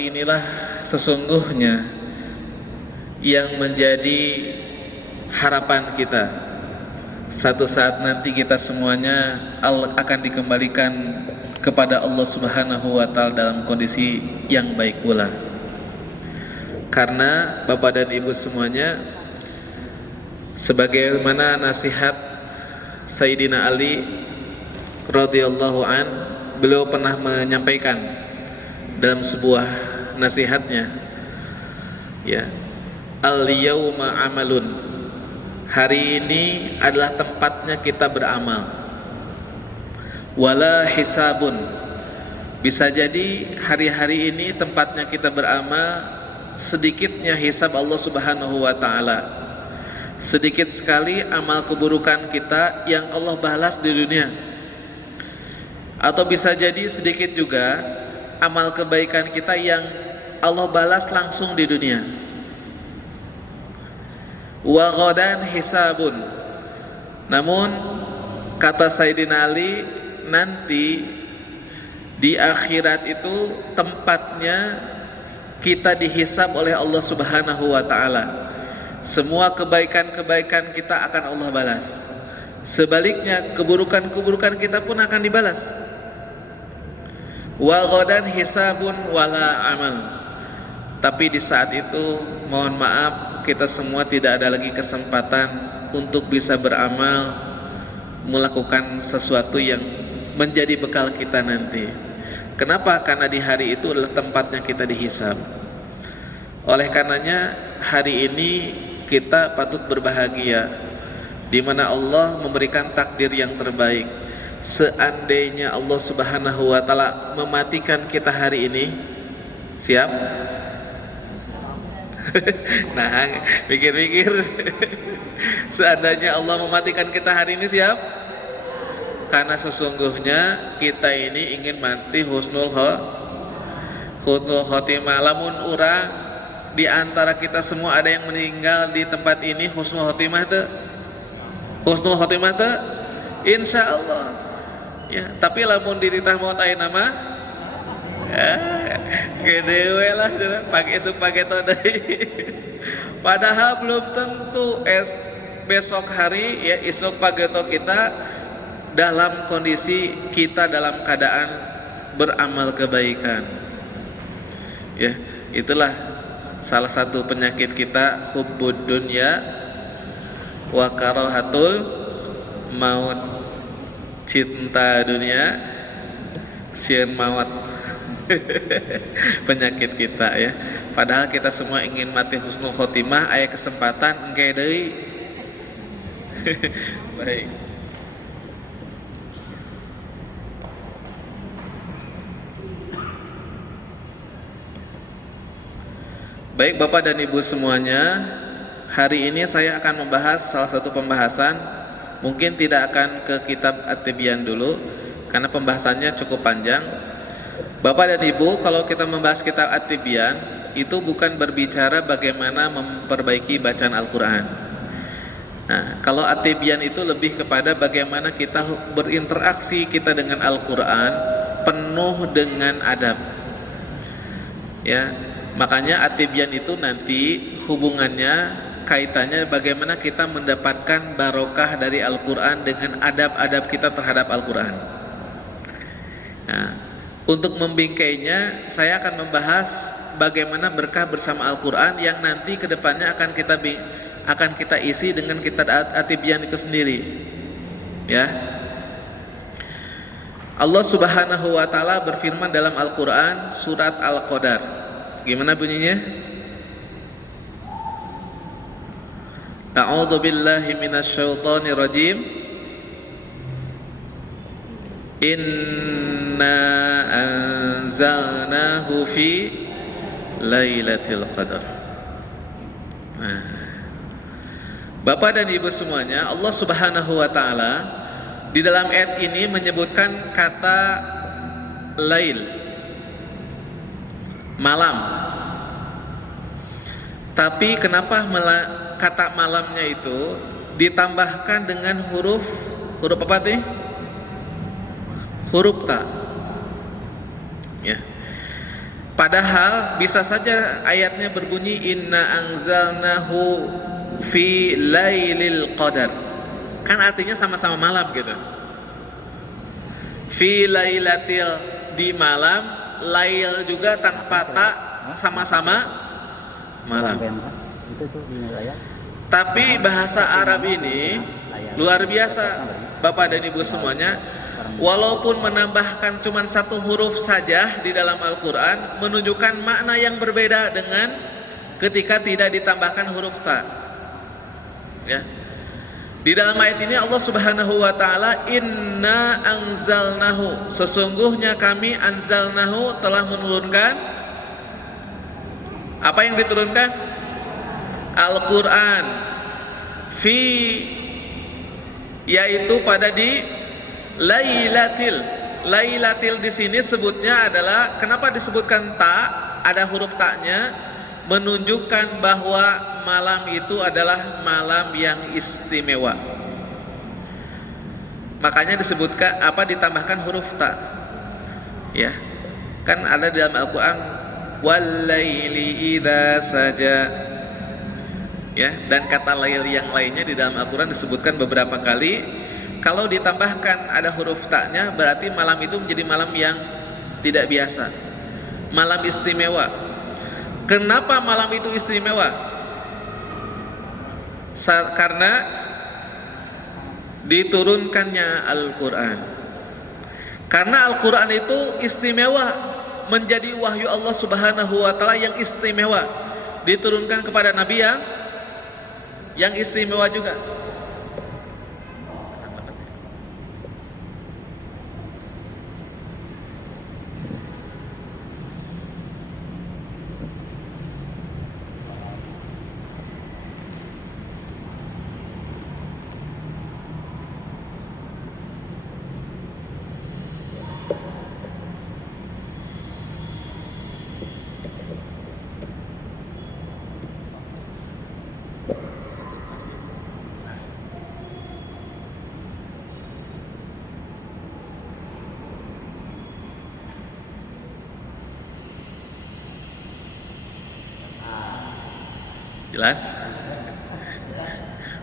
inilah sesungguhnya yang menjadi harapan kita. Satu saat nanti kita semuanya akan dikembalikan kepada Allah Subhanahu wa Ta'ala dalam kondisi yang baik pula. Karena Bapak dan Ibu semuanya, sebagaimana nasihat Sayyidina Ali radhiyallahu an, beliau pernah menyampaikan dalam sebuah nasihatnya, ya, al-yauma amalun, hari ini adalah tempatnya kita beramal, wala hisabun, bisa jadi hari-hari ini tempatnya kita beramal, sedikitnya hisab Allah Subhanahu wa Ta'ala, sedikit sekali amal keburukan kita yang Allah balas di dunia, atau bisa jadi sedikit juga amal kebaikan kita yang Allah balas langsung di dunia. Wa ghadan hisabun, namun kata Sayyidina Ali, nanti di akhirat itu tempatnya kita dihisab oleh Allah Subhanahu wa Ta'ala. Semua kebaikan-kebaikan kita akan Allah balas, sebaliknya keburukan-keburukan kita pun akan dibalas. Wa ghadan hisabun wala amal, tapi di saat itu mohon maaf, kita semua tidak ada lagi kesempatan untuk bisa beramal, melakukan sesuatu yang menjadi bekal kita nanti. Kenapa? Karena di hari itu adalah tempatnya kita dihisab. Oleh karenanya hari ini kita patut berbahagia, di mana Allah memberikan takdir yang terbaik. Seandainya Allah Subhanahu wa Ta'ala mematikan kita hari ini, siap? Nah, pikir-pikir. Seandainya Allah mematikan kita hari ini, siap? Karena sesungguhnya kita ini ingin mati husnul khotimah. Lamun urang di antara kita semua ada yang meninggal di tempat ini husnul khotimah teh, husnul khotimah teh insyaallah ya. Tapi lamun dititah maut ayeuna mah ya gede we lah, pake esuk pake todai. Padahal belum tentu besok hari ya, esok pagi kita dalam kondisi kita dalam keadaan beramal kebaikan. Ya, itulah salah satu penyakit kita, hubbud dunya wa karahatul maut, cinta dunia, sieun maut. Penyakit kita ya. Padahal kita semua ingin mati husnul khotimah, aya kesempatan engke deui. Baik. Baik Bapak dan Ibu semuanya, hari ini saya akan membahas salah satu pembahasan. Mungkin tidak akan ke kitab At-Tibyan dulu, karena pembahasannya cukup panjang. Bapak dan Ibu, kalau kita membahas kitab At-Tibyan, itu bukan berbicara bagaimana memperbaiki bacaan Al-Quran. Nah, kalau At-Tibyan itu lebih kepada bagaimana kita berinteraksi kita dengan Al-Quran penuh dengan adab. Ya. Makanya At-Tibyan itu nanti hubungannya, kaitannya bagaimana kita mendapatkan barokah dari Al-Quran dengan adab-adab kita terhadap Al-Quran. Nah, untuk membingkainya saya akan membahas bagaimana berkah bersama Al-Quran yang nanti kedepannya akan kita isi dengan kitab At-Tibyan itu sendiri. Ya, Allah Subhanahu wa Ta'ala berfirman dalam Al-Quran surat Al-Qadar. Gimana bunyinya? A'udzu billahi minasyaitonir rajim. Inna anzalnahu fi lailatul qadar. Nah, Bapak dan Ibu semuanya, Allah Subhanahu wa Ta'ala di dalam ayat ini menyebutkan kata lail, malam. Tapi kenapa kata malamnya itu ditambahkan dengan huruf apa teh? Huruf ta. Ya. Padahal bisa saja ayatnya berbunyi inna anzalnahu fi lailil qadar. Kan artinya sama-sama malam gitu. Fi lailatil di malam, lail juga tanpa tak sama-sama malam. Tapi bahasa Arab ini luar biasa, Bapak dan Ibu semuanya. Walaupun menambahkan cuma satu huruf saja di dalam Al-Quran, menunjukkan makna yang berbeda dengan ketika tidak ditambahkan huruf ta. Ya. Di dalam ayat ini Allah Subhanahu wa taala inna anzalnahu, sesungguhnya kami anzalnahu telah menurunkan. Apa yang diturunkan? Al-Quran fi, yaitu pada di Lailatil di sini sebutnya adalah, kenapa disebutkan ta, ada huruf taknya, menunjukkan bahwa malam itu adalah malam yang istimewa. Makanya disebutkan ditambahkan huruf ta. Ya. Kan ada di dalam Al-Qur'an wal-laili idza saja. Ya, dan kata lail yang lainnya di dalam Al-Qur'an disebutkan beberapa kali. Kalau ditambahkan ada huruf taknya, berarti malam itu menjadi malam yang tidak biasa, malam istimewa. Kenapa malam itu istimewa? Karena diturunkannya Al-Quran. Karena Al-Quran itu istimewa, menjadi wahyu Allah Subhanahu wa taala yang istimewa, diturunkan kepada Nabi yang istimewa juga. Jelas?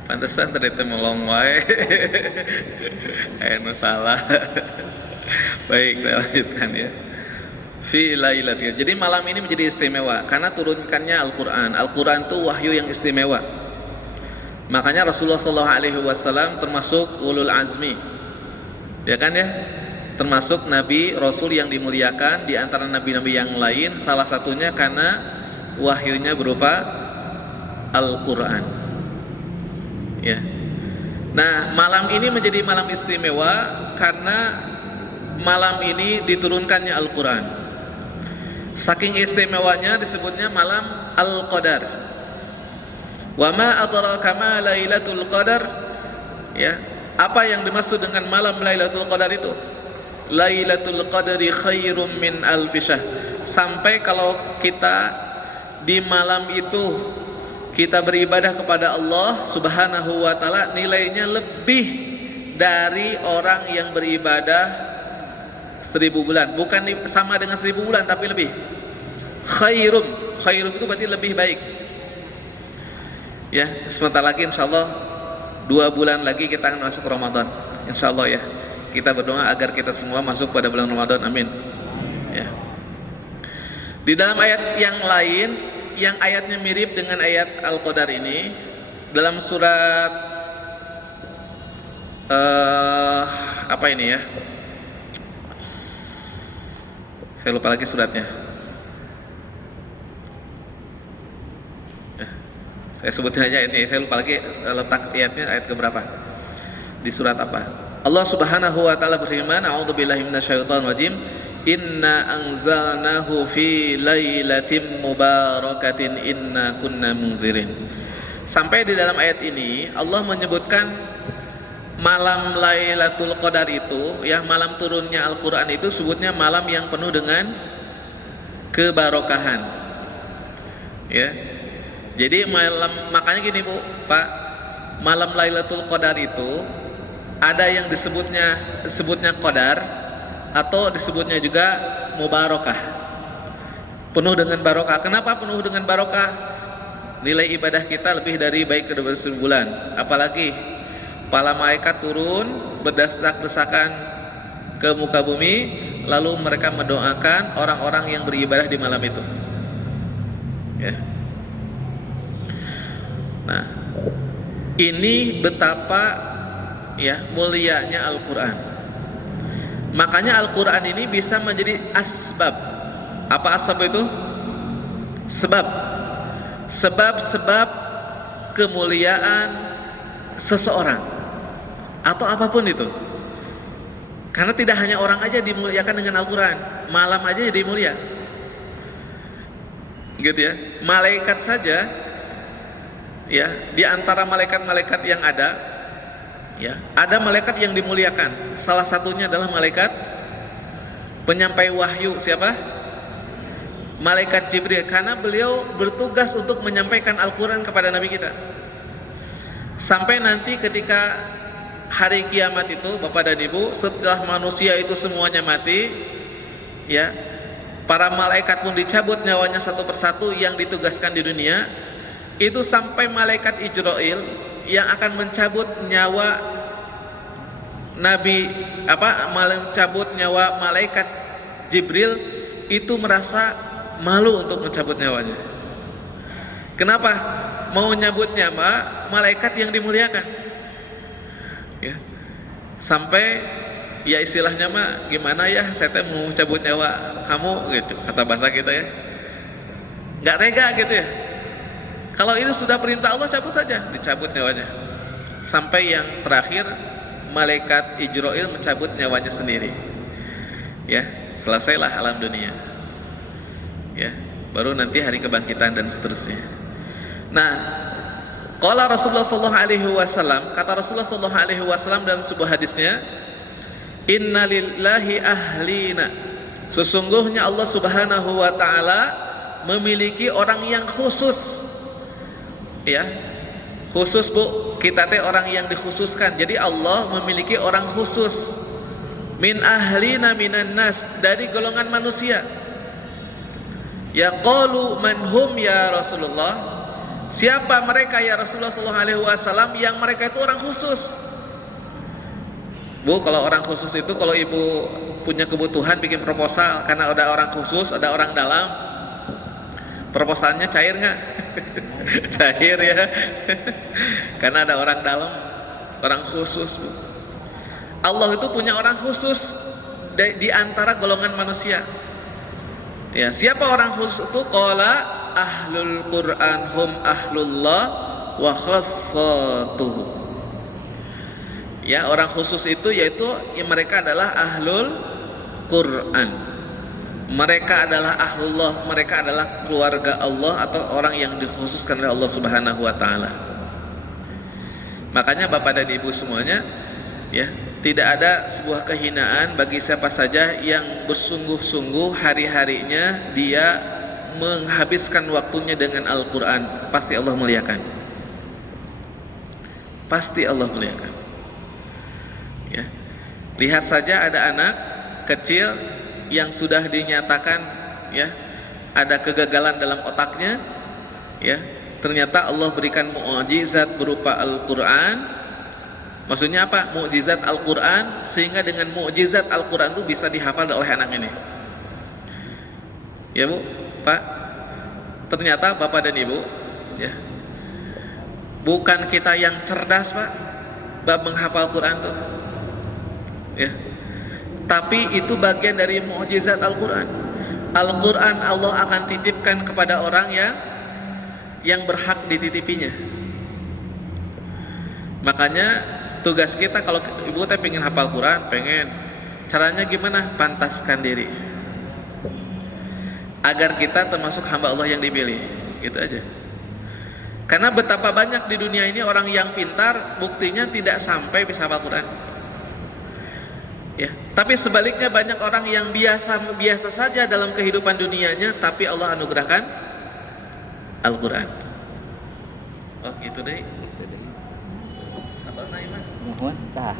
Pantesan ternyata melong wae. Anu salah. Baik, kita lanjutkan ya. Fi lailatil. Jadi malam ini menjadi istimewa karena turunkannya Al-Qur'an. Al-Qur'an itu wahyu yang istimewa. Makanya Rasulullah SAW termasuk ulul azmi. Ya kan ya? Termasuk nabi rasul yang dimuliakan di antara nabi-nabi yang lain, salah satunya karena wahyunya berupa Al-Quran. Ya. Nah, malam ini menjadi malam istimewa karena malam ini diturunkannya Al-Quran. Saking istimewanya disebutnya malam Al-Qadar. Wa ma adraka ma Lailatul Qadar? Ya. Apa yang dimaksud dengan malam Lailatul Qadar itu? Lailatul Qadri khairum min alfi syahr. Sampai kalau kita di malam itu kita beribadah kepada Allah Subhanahu wa taala, nilainya lebih dari orang yang beribadah 1000 bulan. Bukan sama dengan 1000 bulan, tapi lebih. Khairum itu berarti lebih baik. Ya, sebentar lagi insyaallah 2 bulan lagi kita akan masuk Ramadan. Insyaallah ya. Kita berdoa agar kita semua masuk pada bulan Ramadan. Amin. Ya. Di dalam ayat yang lain yang ayatnya mirip dengan ayat Al-Qadar ini, dalam surat apa ini ya? Saya lupa lagi suratnya. Saya sebutin aja ini, saya lupa lagi letak ayatnya, ayat keberapa? Di surat apa? Allah Subhanahu wa taala berfirman, a'udzubillahi minasyaitonir rajim. Inna anzalnahu fi lailatin mubarakatin inna kunna munzirin. Sampai di dalam ayat ini Allah menyebutkan malam Lailatul Qadar itu, ya, malam turunnya Al-Qur'an itu sebutnya malam yang penuh dengan kebarokahan. Ya. Jadi makanya gini Bu, Pak, malam Lailatul Qadar itu ada yang disebutnya Qadar atau disebutnya juga mubarakah. penuh dengan barokah. Kenapa penuh dengan barokah? Nilai ibadah kita lebih dari baik ke 12 bulan. Apalagi para malaikat turun berdesak-desakan ke muka bumi, lalu mereka mendoakan orang-orang yang beribadah di malam itu. Ya. Nah, ini betapa ya mulianya Al-Qur'an. Makanya Al-Qur'an ini bisa menjadi asbab. Apa asbab itu? Sebab kemuliaan seseorang atau apapun itu. Karena tidak hanya orang aja dimuliakan dengan Al-Qur'an, malam aja jadi mulia. Gitu ya. Malaikat saja ya, di antara malaikat-malaikat yang ada ya, ada malaikat yang dimuliakan. Salah satunya adalah malaikat penyampai wahyu. Siapa? Malaikat Jibril, karena beliau bertugas untuk menyampaikan Al-Quran kepada Nabi kita. Sampai nanti ketika hari kiamat itu, Bapak dan Ibu, setelah manusia itu semuanya mati, ya, para malaikat pun dicabut nyawanya satu persatu yang ditugaskan di dunia. Itu sampai malaikat Ijrail yang akan mencabut nyawa mencabut nyawa malaikat Jibril itu merasa malu untuk mencabut nyawanya. Kenapa? Mau nyabut nyawa malaikat yang dimuliakan. Ya. Sampai ya istilahnya mah gimana ya, saya mau cabut nyawa kamu gitu, kata bahasa kita ya. Nggak tega gitu ya. Kalau itu sudah perintah Allah, cabut saja, dicabut nyawanya. Sampai yang terakhir malaikat Ijrail mencabut nyawanya sendiri. Ya, selesailah alam dunia. Ya, baru nanti hari kebangkitan dan seterusnya. Nah, qala Rasulullah sallallahu alaihi wasallam, kata Rasulullah sallallahu alaihi wasallam dalam sebuah hadisnya, innalillahi ahlina, sesungguhnya Allah Subhanahu wa taala memiliki orang yang khusus. Ya, khusus Bu, kita teh orang yang dikhususkan. Jadi Allah memiliki orang khusus. Min ahlina minan nas, dari golongan manusia. Ya qalu manhum ya Rasulullah, siapa mereka ya Rasulullah sallallahu alaihi wasallam yang mereka itu orang khusus? Bu, kalau orang khusus itu, kalau ibu punya kebutuhan bikin proposal, karena ada orang khusus, ada orang dalam, proposalnya cair nggak? Cair ya. Karena ada orang dalam, orang khusus Bu. Allah itu punya orang khusus di antara golongan manusia. Ya, siapa orang khusus itu? Qala ahlul Qur'an hum ahlullah wa khassatuhu. Ya, orang khusus itu yaitu mereka adalah ahlul Qur'an. Mereka adalah ahlullah, mereka adalah keluarga Allah atau orang yang dikhususkan oleh Allah Subhanahu wa taala. Makanya Bapak dan Ibu semuanya, ya, tidak ada sebuah kehinaan bagi siapa saja yang bersungguh-sungguh hari-harinya dia menghabiskan waktunya dengan Al-Quran. Pasti Allah muliakan. Pasti Allah muliakan. Ya. Lihat saja ada anak kecil yang sudah dinyatakan ya ada kegagalan dalam otaknya, ya, ternyata Allah berikan mukjizat berupa Al-Quran. Maksudnya apa? Mukjizat Al-Quran, sehingga dengan mukjizat Al-Quran itu bisa dihafal oleh anak ini. Ya Bu, Pak, ternyata Bapak dan Ibu, ya, bukan kita yang cerdas Pak bab menghafal Quran tuh, ya, tapi itu bagian dari mukjizat Al-Quran. Al-Quran Allah akan titipkan kepada orang yang berhak dititipinya. Makanya tugas kita kalau ibu teh pengen hafal Quran, pengen, caranya gimana? Pantaskan diri agar kita termasuk hamba Allah yang dipilih, gitu aja. Karena betapa banyak di dunia ini orang yang pintar, buktinya tidak sampai bisa hafal Quran. Ya, tapi sebaliknya banyak orang yang biasa saja dalam kehidupan dunianya, tapi Allah anugerahkan Al-Quran. Oh, gitu deh. Mohon tah.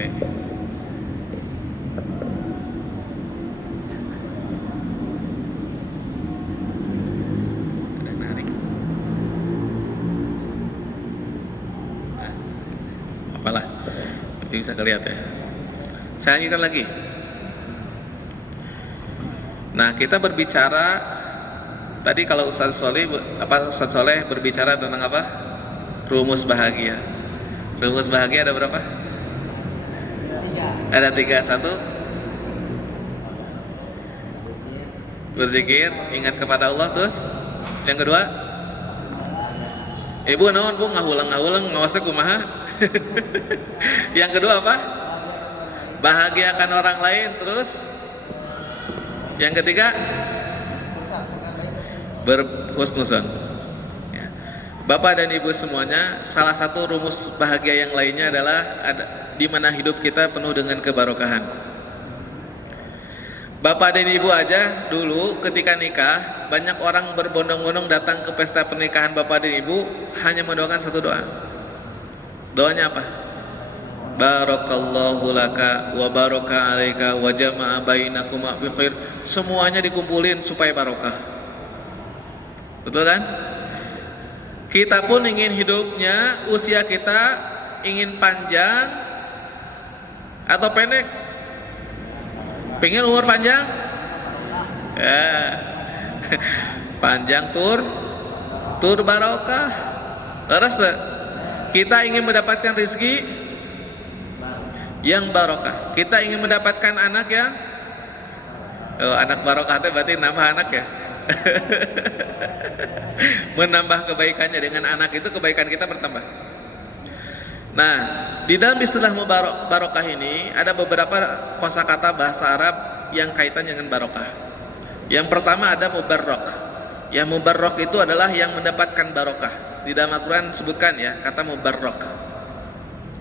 we. Ada narik. Nah, apalah, tapi bisa kelihatan ya. Saya lanjutkan lagi. Nah, kita berbicara tadi kalau Ustaz Soleh berbicara tentang apa? Rumus bahagia. Rumus bahagia ada berapa? Ada 3. 1, berzikir, ingat kepada Allah. Terus yang kedua, ibu naon bu ngahulang ngawasnya kumaha. Yang kedua apa? Bahagiakan orang lain. Terus yang ketiga, berhusnuzon. Ya. Bapak dan Ibu semuanya, salah satu rumus bahagia yang lainnya adalah di mana hidup kita penuh dengan kebarokahan. Bapak dan Ibu aja dulu ketika nikah, banyak orang berbondong-bondong datang ke pesta pernikahan Bapak dan Ibu hanya mendoakan satu doa. Doanya apa? Barakallahu laka wa baraka alaika wa jama'a bainakuma bi khair. Semuanya dikumpulin supaya barokah. Betul kan? Kita pun ingin hidupnya, usia kita ingin panjang atau pendek? Pengen umur panjang? Ya. Panjang tur barokah. Terus kita ingin mendapatkan rezeki yang barokah. Kita ingin mendapatkan anak yang anak barokah itu berarti nambah anak ya. Menambah kebaikannya, dengan anak itu kebaikan kita bertambah. Nah, di dalam istilah barokah ini ada beberapa kosakata bahasa Arab yang kaitan dengan barokah. Yang pertama ada mubarrok. Yang mubarrok itu adalah yang mendapatkan barokah. Di dalam Al-Quran disebutkan ya kata mubarrok.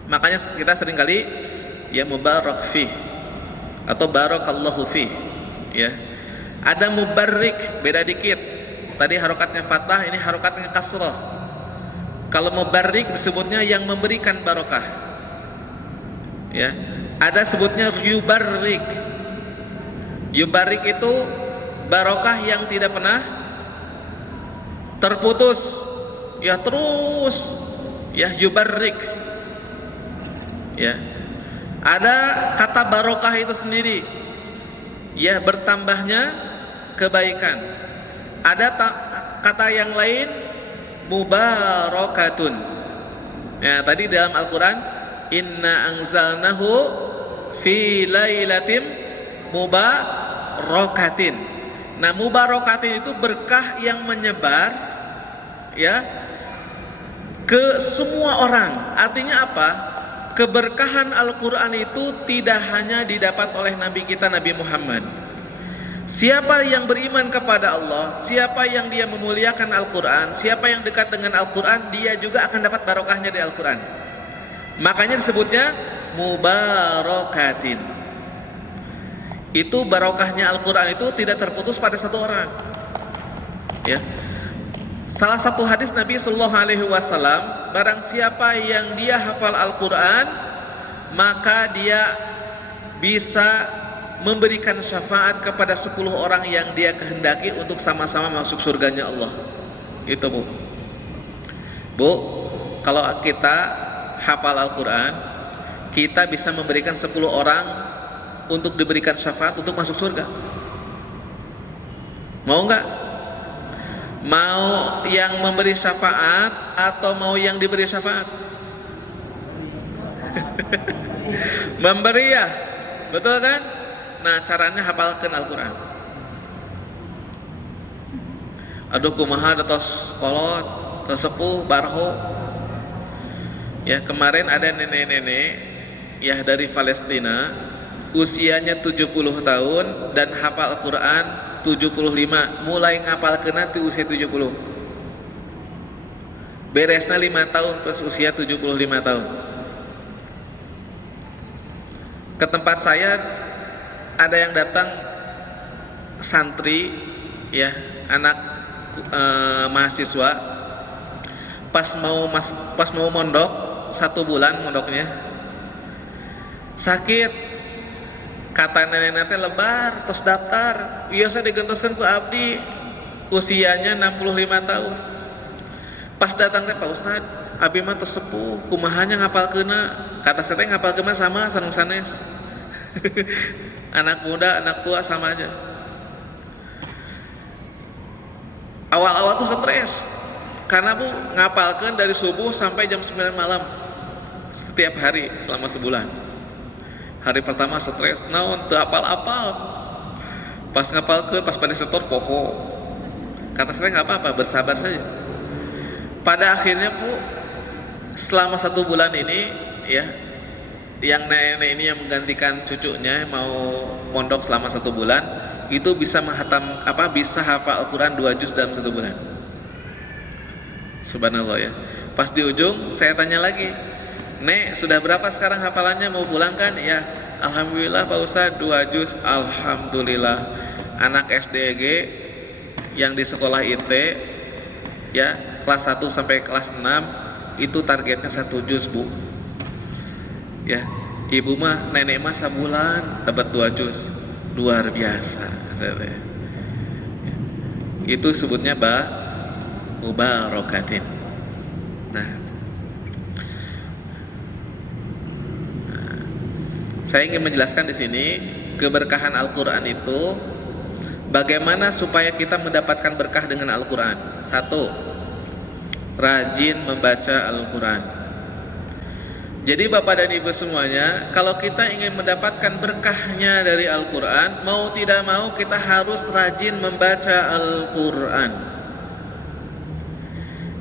Makanya kita seringkali ya mubarak fi atau barakallahu fi ya. Ada mubarrik, beda dikit. Tadi harokatnya fathah, ini harokatnya kasrah. Kalau mubarrik disebutnya yang memberikan barokah ya. Ada sebutnya yubarrik. Yubarrik itu barokah yang tidak pernah terputus ya, terus ya, yubarrik ya. Ada kata barokah itu sendiri ya, bertambahnya kebaikan. Ada kata yang lain mubarakatun ya. Tadi dalam Al-Quran inna anzalnahu fi lailatim mubarakatin. Nah, mubarakatin itu berkah yang menyebar ya ke semua orang. Artinya apa? Keberkahan Al-Quran itu tidak hanya didapat oleh Nabi kita Nabi Muhammad. Siapa yang beriman kepada Allah, siapa yang dia memuliakan Al-Quran, siapa yang dekat dengan Al-Quran, dia juga akan dapat barokahnya di Al-Quran. Makanya disebutnya mubarakatin. Itu barokahnya Al-Quran itu tidak terputus pada satu orang ya. Salah satu hadis Nabi Sallallahu Alaihi Wasallam, barang siapa yang dia hafal Al-Quran, maka dia bisa memberikan syafaat kepada 10 orang yang dia kehendaki untuk sama-sama masuk surganya Allah. Itu Bu, kalau kita hafal Al-Quran, kita bisa memberikan 10 orang untuk diberikan syafaat untuk masuk surga. Mau nggak? Mau yang memberi syafaat atau mau yang diberi syafaat? Memberi ya, betul kan? Nah, caranya hafalkan Al-Quran. Aduh kumaha tos kolot, tos sepuh, barho. Ya, kemarin ada nenek-nenek ya dari Palestina, usianya 70 tahun dan hafal Al-Quran 75, mulai ngapal kena di usia 70. Beresnya 5 tahun plus usia 75 tahun. Ke tempat saya ada yang datang santri ya, anak mahasiswa pas mau mondok 1 bulan mondoknya, sakit, kata nenek teh lebar, tos daftar, biasa digentoskan ku abdi, usianya 65 tahun. Pas datang teh Pak Ustad, abdi mah tos sepuh, kumahanya ngapalkeuna, kata saya teh ngapalkeuna sama sanung sanes. Anak muda, anak tua sama aja. Awal-awal tuh stres, karena Bu ngapalkan dari subuh sampai jam 9 malam setiap hari selama sebulan. Hari pertama stres, naon teu apal-apal. Pas ngapalkeun, pas pada setor poho. Kata saya nggak apa-apa, bersabar saja. Pada akhirnya Bu, selama 1 bulan ini ya, yang nenek ini yang menggantikan cucunya mau mondok selama 1 bulan, itu bisa bisa hafal Al-Quran 2 juz dalam 1 bulan. Subhanallah ya. Pas di ujung saya tanya lagi, Nek, sudah berapa sekarang hafalannya, mau pulang kan? Ya, alhamdulillah Pak Ustadz 2 juz. Alhamdulillah. Anak SDG yang di sekolah IT ya, kelas 1 sampai kelas 6 itu targetnya 1 juz Bu. Ya, ibu mah, nenek mah sebulan dapat 2 juz. Luar biasa. Itu sebutnya mubarakatin. Nah, saya ingin menjelaskan di sini keberkahan Al-Quran itu, bagaimana supaya kita mendapatkan berkah dengan Al-Quran. 1, rajin membaca Al-Quran. Jadi Bapak dan Ibu semuanya, kalau kita ingin mendapatkan berkahnya dari Al-Quran, mau tidak mau kita harus rajin membaca Al-Quran.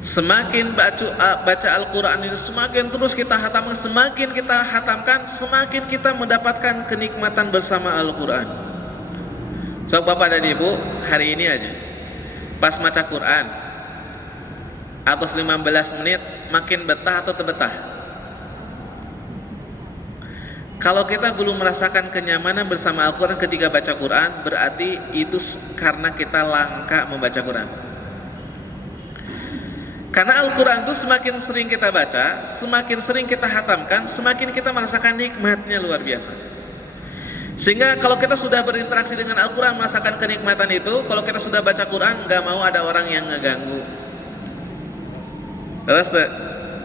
Semakin baca Al-Quran ini, semakin terus kita hatamkan, semakin kita hatamkan, semakin kita mendapatkan kenikmatan bersama Al-Quran. So Bapak dan Ibu, hari ini aja pas baca Quran atas 15 menit, makin betah atau terbetah? Kalau kita belum merasakan kenyamanan bersama Al-Quran ketika baca Quran, berarti itu karena kita langka membaca Quran. Karena Al-Quran itu semakin sering kita baca, semakin sering kita hatamkan, semakin kita merasakan nikmatnya luar biasa. Sehingga kalau kita sudah berinteraksi dengan Al-Quran, merasakan kenikmatan itu, kalau kita sudah baca Quran, gak mau ada orang yang ngeganggu. Terus tuh,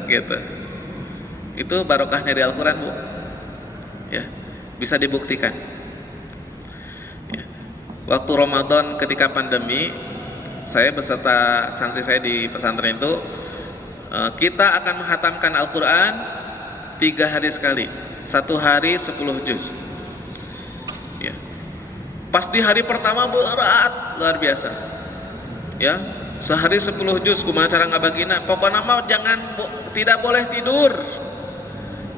gitu. Itu barokahnya di Al-Quran Bu. Ya, bisa dibuktikan. Ya. Waktu Ramadan ketika pandemi, saya beserta santri saya di pesantren itu, kita akan menghatamkan Al-Quran 3 hari sekali, 1 hari 10 juz. Ya. Pas di hari pertama berat luar biasa. Ya, sehari 10 juz, kumaha cara ngabagina? Pokoknya mah tidak boleh tidur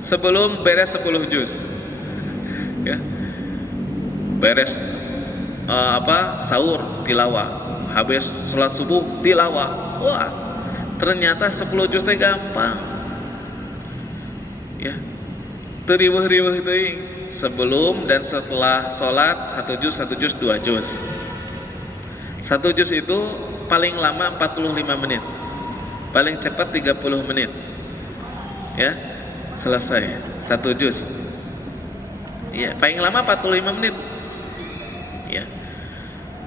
sebelum beres 10 juz. Ya, beres sahur tilawah, habis sholat subuh tilawah. Wah, ternyata 10 juz teh gampang. Ya, teriweuh-riweuh teuing sebelum dan setelah sholat 1 juz, 2 juz. 1 juz itu paling lama 45 menit, paling cepat 30 menit. Ya, selesai 1 juz. Ya, paling lama 45 menit. Ya.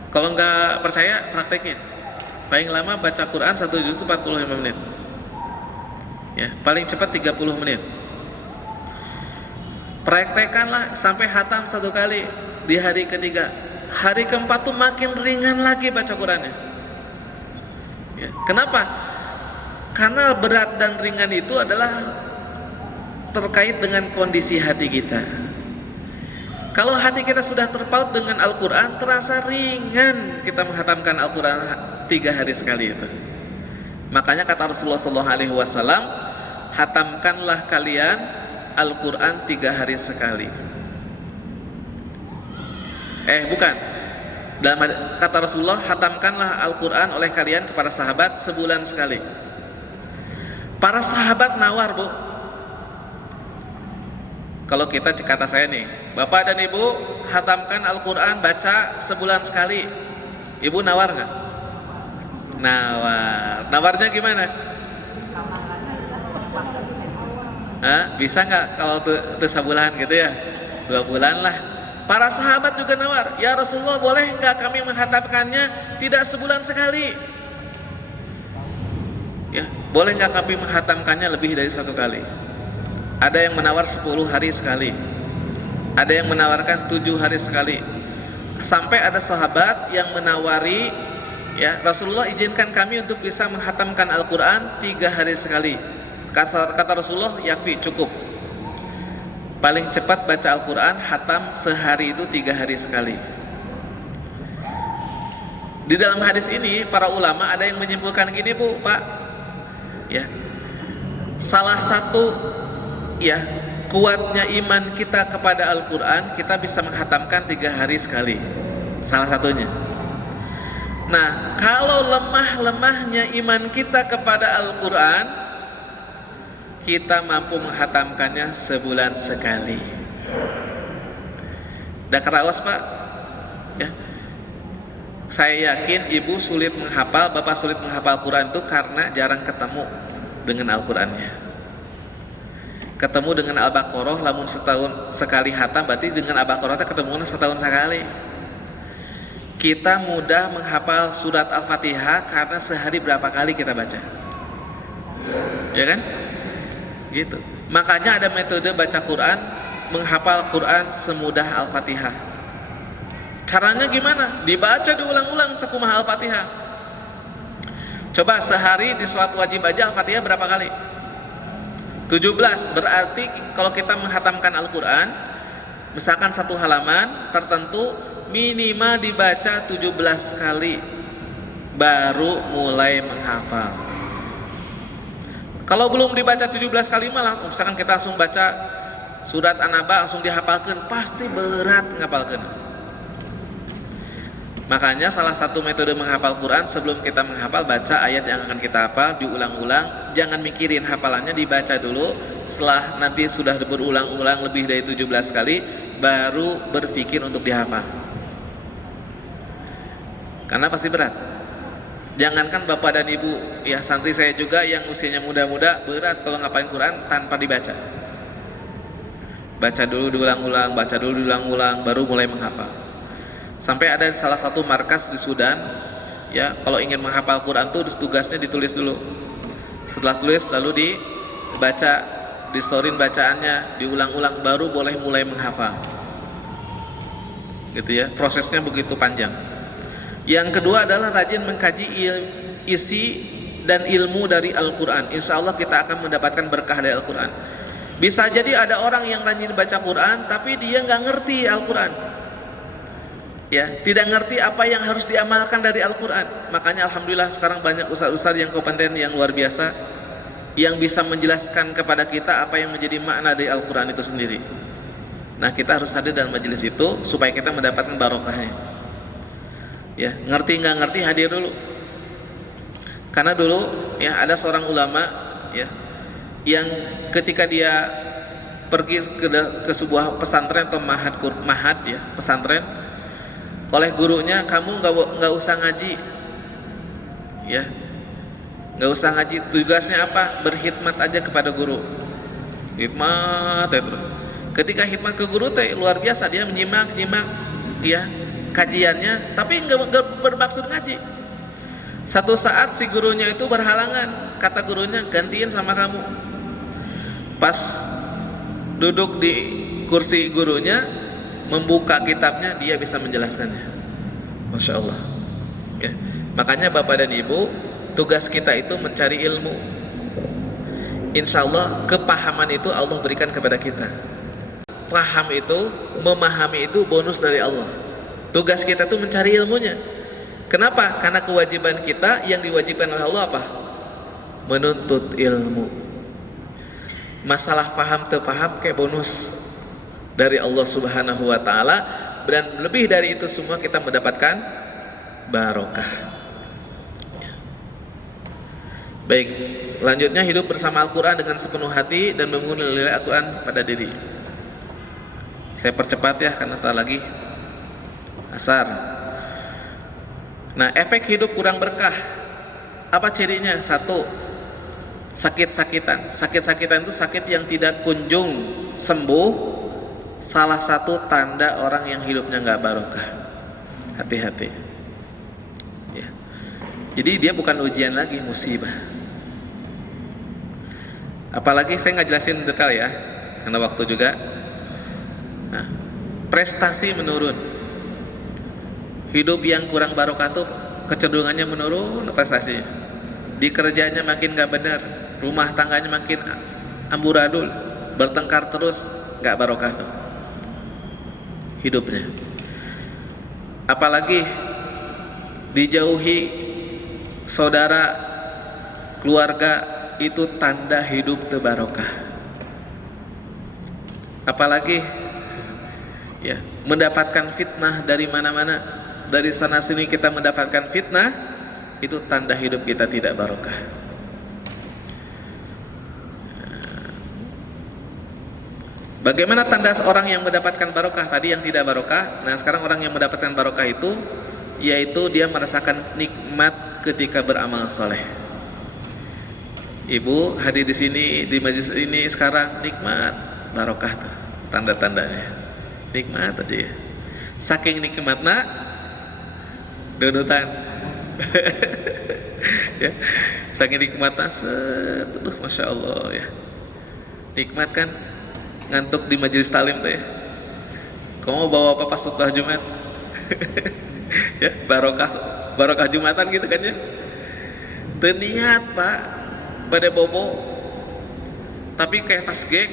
Kalau nggak percaya, praktekin. Paling lama baca Quran 1 juz itu 45 menit. Ya, paling cepat 30 menit. Praktekanlah sampai hatam 1 kali di hari ketiga. Hari keempat tuh makin ringan lagi baca Qurannya. Ya. Kenapa? Karena berat dan ringan itu adalah terkait dengan kondisi hati kita. Kalau hati kita sudah terpaut dengan Al-Quran, terasa ringan kita menghatamkan Al-Quran 3 hari sekali itu. Makanya kata Rasulullah SAW, hatamkanlah kalian Al-Quran 3 hari sekali. Bukan. Dalam kata Rasulullah, hatamkanlah Al-Quran oleh kalian kepada sahabat sebulan sekali. Para sahabat nawar Bu. Kalau kita, kata saya nih, Bapak dan Ibu hatamkan Al-Quran, baca sebulan sekali. Ibu nawar nggak? Nawar. Nawarnya gimana? Bisa nggak kalau tuh sebulan gitu ya, 2 bulan lah. Para sahabat juga nawar, ya Rasulullah boleh nggak kami menghatamkannya tidak sebulan sekali? Ya, boleh nggak kami menghatamkannya lebih dari 1 kali? Ada yang menawar 10 hari sekali, ada yang menawarkan 7 hari sekali. Sampai ada sahabat yang menawari, ya Rasulullah izinkan kami untuk bisa menghatamkan Al-Quran 3 hari sekali. Kata Rasulullah, yakfi, cukup. Paling cepat baca Al-Quran hatam sehari itu 3 hari sekali. Di dalam hadis ini para ulama ada yang menyimpulkan gini Bu, Pak, ya, salah satu ya kuatnya iman kita kepada Al-Quran, kita bisa menghatamkan 3 hari sekali, salah satunya. Nah, kalau lemah-lemahnya iman kita kepada Al-Quran, kita mampu menghatamkannya sebulan sekali. Udah kerawas Pak? Ya. Saya yakin ibu sulit menghafal, bapak sulit menghafal Quran itu karena jarang ketemu dengan Al-Qurannya. Ketemu dengan Al-Baqarah, lamun setahun sekali hatam, berarti dengan Al-Baqarah ketemu setahun sekali. Kita mudah menghafal surat Al-Fatihah karena sehari berapa kali kita baca, ya kan? Gitu. Makanya ada metode baca Quran, menghafal Quran semudah Al-Fatihah. Caranya gimana? Dibaca diulang-ulang sekumaha Al-Fatihah. Coba sehari di sholat wajib aja Al-Fatihah berapa kali? 17. Berarti kalau kita menghatamkan Al-Quran, misalkan 1 halaman tertentu minimal dibaca 17 kali baru mulai menghafal. Kalau belum dibaca 17 kali malah, misalkan kita langsung baca surat An-Naba langsung dihafalkan, pasti berat ngapalkan. Makanya salah satu metode menghafal Quran, sebelum kita menghafal, baca ayat yang akan kita hafal, diulang-ulang, jangan mikirin hafalannya, dibaca dulu. Setelah nanti sudah berulang-ulang lebih dari 17 kali, baru berpikir untuk dihafal. Karena pasti berat. Jangankan bapak dan ibu, ya santri saya juga yang usianya muda-muda, berat kalau ngapalin Quran tanpa dibaca. Baca dulu diulang-ulang, baca dulu diulang-ulang, baru mulai menghafal. Sampai ada salah satu markas di Sudan, ya kalau ingin menghafal Quran tuh tugasnya ditulis dulu. Setelah tulis lalu dibaca, distorin bacaannya, diulang-ulang, baru boleh mulai menghafal. Gitu ya, prosesnya begitu panjang. Yang kedua adalah rajin mengkaji isi dan ilmu dari Al-Quran. Insya Allah kita akan mendapatkan berkah dari Al-Quran. Bisa jadi ada orang yang rajin baca Quran, tapi dia nggak ngerti Al-Quran, ya, tidak ngerti apa yang harus diamalkan dari Al-Quran. Makanya Alhamdulillah sekarang banyak ustaz-ustaz yang kompeten, yang luar biasa, yang bisa menjelaskan kepada kita apa yang menjadi makna dari Al-Quran itu sendiri. Nah, kita harus hadir dalam majelis itu supaya kita mendapatkan barokahnya. Ya, ngerti nggak ngerti hadir dulu. Karena dulu ya ada seorang ulama ya yang ketika dia pergi ke sebuah pesantren atau mahad ya, pesantren, oleh gurunya, kamu nggak usah ngaji, ya, nggak usah ngaji, tugasnya apa? Berkhidmat aja kepada guru, khidmat ya terus. Ketika khidmat ke guru teh luar biasa, dia menyimak ya kajiannya, tapi nggak bermaksud ngaji. Satu saat si gurunya itu berhalangan, kata gurunya, gantiin sama kamu. Pas duduk di kursi gurunya, membuka kitabnya, dia bisa menjelaskannya. Masya Allah ya. Makanya bapak dan ibu, tugas kita itu mencari ilmu. Insya Allah kepahaman itu Allah berikan kepada kita. Paham itu, memahami itu bonus dari Allah. Tugas kita itu mencari ilmunya. Kenapa? Karena kewajiban kita yang diwajibkan oleh Allah apa? Menuntut ilmu. Masalah paham terpaham kayak bonus dari Allah Subhanahu wa taala, dan lebih dari itu semua kita mendapatkan barokah. Baik, selanjutnya hidup bersama Al-Quran dengan sepenuh hati dan mengulang nilai Al-Quran pada diri. Saya percepat ya karena tak lagi asar. Nah, efek hidup kurang berkah apa cirinya? 1, Sakit-sakitan itu sakit yang tidak kunjung sembuh, salah satu tanda orang yang hidupnya nggak barokah. Hati-hati ya. Jadi dia bukan ujian lagi, musibah. Apalagi saya nggak jelasin detail ya karena waktu juga. Nah, prestasi menurun, hidup yang kurang barokah tuh kecenderungannya menurun prestasinya. Di kerjanya makin nggak benar, rumah tangganya makin amburadul, bertengkar terus, nggak barokah tuh hidupnya. Apalagi dijauhi saudara, keluarga, itu tanda hidup teu barokah. Apalagi ya mendapatkan fitnah dari mana-mana, dari sana sini kita mendapatkan fitnah, itu tanda hidup kita tidak barokah. Bagaimana tanda orang yang mendapatkan barokah? Tadi yang tidak barokah. Nah sekarang orang yang mendapatkan barokah itu, yaitu dia merasakan nikmat ketika beramal soleh. Ibu hadir di sini di majelis ini sekarang nikmat, barokah tuh tanda-tandanya. Nikmat tadi ya. Saking nikmatna dudutan. Ya, saking nikmatna masya Allah ya. Nikmat kan ngantuk di majelis talim tuh ya. Kamu bawa apa pas khutbah Jumat? Ya, barokah Jumatan gitu kan ya. Teu niat Pak pada bobo. Tapi kayak pas gek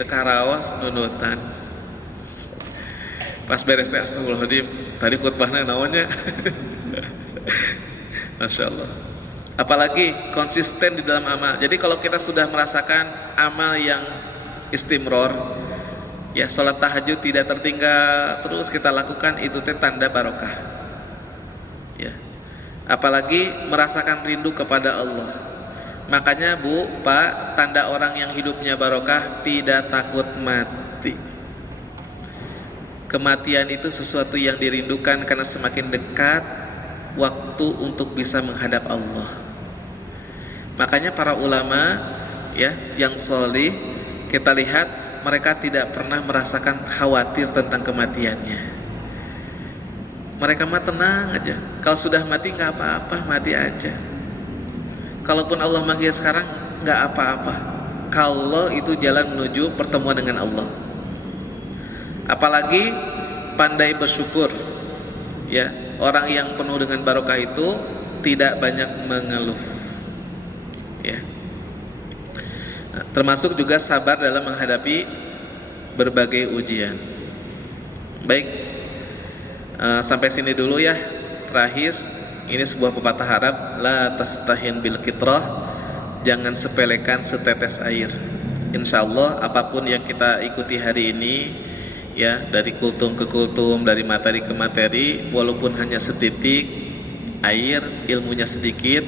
teu karaos nunutan. Pas beres teh astagfirullahaladzim, tadi khutbahnya naonnya. Masya Allah. Apalagi konsisten di dalam amal. Jadi kalau kita sudah merasakan amal yang istimror, ya sholat tahajud tidak tertinggal terus kita lakukan, itu teh tanda barokah. Ya. Apalagi merasakan rindu kepada Allah. Makanya Bu, Pak, tanda orang yang hidupnya barokah tidak takut mati. Kematian itu sesuatu yang dirindukan karena semakin dekat waktu untuk bisa menghadap Allah. Makanya para ulama ya yang sholih, kita lihat mereka tidak pernah merasakan khawatir tentang kematiannya. Mereka mah tenang aja. Kalau sudah mati nggak apa-apa, mati aja. Kalaupun Allah manggil sekarang nggak apa-apa. Kalau itu jalan menuju pertemuan dengan Allah. Apalagi pandai bersyukur. Ya, orang yang penuh dengan barokah itu tidak banyak mengeluh. Ya. Nah, termasuk juga sabar dalam menghadapi berbagai ujian. Baik, sampai sini dulu ya. Terakhir, ini sebuah pepatah Arab, la tastahin bil kitrah, jangan sepelekan setetes air. Insya Allah apapun yang kita ikuti hari ini, ya dari kultum ke kultum, dari materi ke materi, walaupun hanya setitik air, ilmunya sedikit,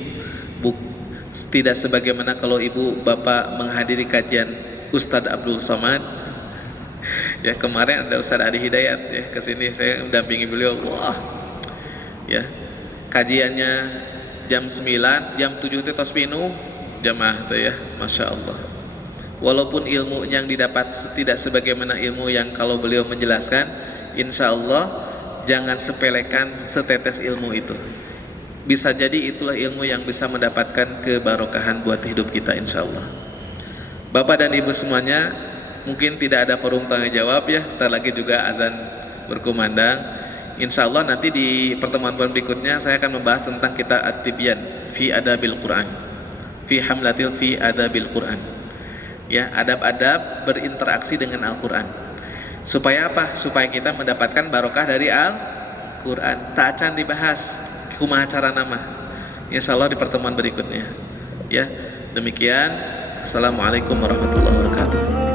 tidak sebagaimana kalau ibu bapak menghadiri kajian Ustadz Abdul Somad. Ya kemarin ada Ustadz Adi Hidayat ya kesini, saya mendampingi beliau. Wah, ya kajiannya jam 9, jam 7 itu tos pinu jamaah tuh ya, masya Allah. Walaupun ilmu yang didapat tidak sebagaimana ilmu yang kalau beliau menjelaskan, insya Allah jangan sepelekan setetes ilmu itu. Bisa jadi itulah ilmu yang bisa mendapatkan kebarokahan buat hidup kita insya Allah. Bapak dan Ibu semuanya, mungkin tidak ada forum tanya jawab ya, setelah lagi juga azan berkumandang. Insya Allah nanti di pertemuan berikutnya saya akan membahas tentang kitab At-Tibyan fi Adabil Quran, fi Hamlatil fi Adabil Quran. Ya, adab-adab berinteraksi dengan Al-Quran. Supaya apa? Supaya kita mendapatkan barokah dari Al-Quran. Tak akan dibahas kumaha cara nama. Insya Allah di pertemuan berikutnya. Ya, demikian. Assalamualaikum warahmatullahi wabarakatuh.